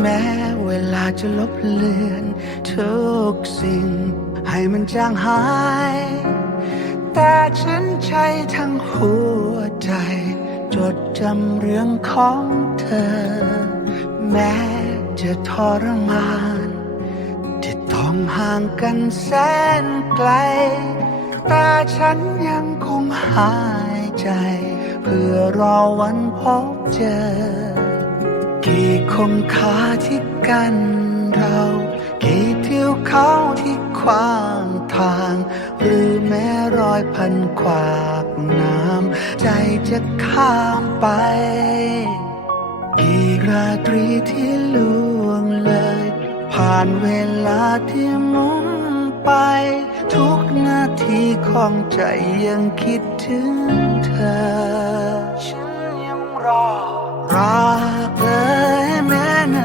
แม้เวลาจะลบเลือนทุกสิ่งให้มันจางหายแต่ฉันใช้ทั้งหัวใจจดจำเรื่องของเธอแม้จะทรมานที่ต้องห่างกันแสนไกลแต่ฉันยังคงหายใจเพื่อรอวันพบเจอกี่คมขาที่กันเรากี่ทิวเขาที่ขวางทางหรือแม้รอยพันขวากน้ำใจจะข้ามไปกี่ราตรีที่ล่วงเลยผ่านเวลาที่หมุนไปทุกนาทีของใจยังคิดถึงเธอ